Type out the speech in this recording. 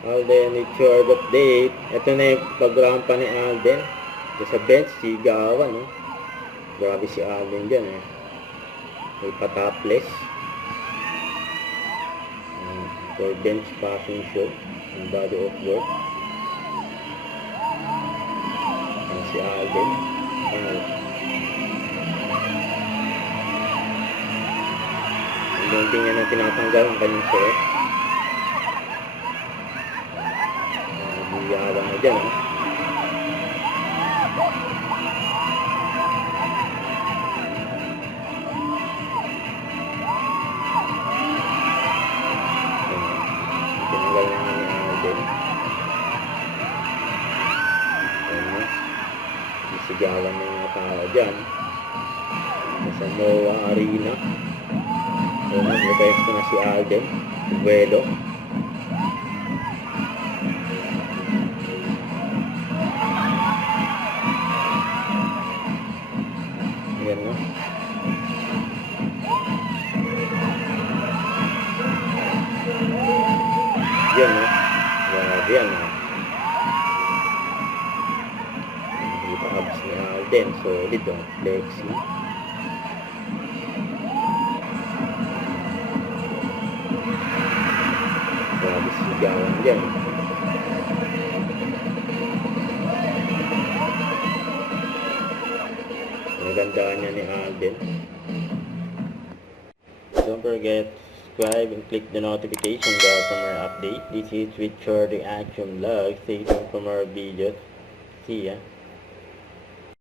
Alden, it's your update. Ito na yung pag-rampa ni Alden. Ito sa bench, sigawan, no? Grabe si Alden dyan, eh. May patopless. For bench passing show. Ang body of work. Ayan si Alden. Hindi niya na tinatanggal ang kanyang suot. Yawa na dyan, ha? Tinanggal na nga ni Alden. Isigawan na yung tao dyan. Sa MOA Arena. Nagpesto na si Alden. Buelo. Ayan, no? Yan, no? Grabe yan, no? Nakikita abs ni Alden. Solid, no? Flexi. Grabe sigawan dyan. Nagandaan niya ni Alden. Don't forget to subscribe and click the notification bell for more update. This is Richard Reaction Vlog. Stay tuned for more videos. See ya.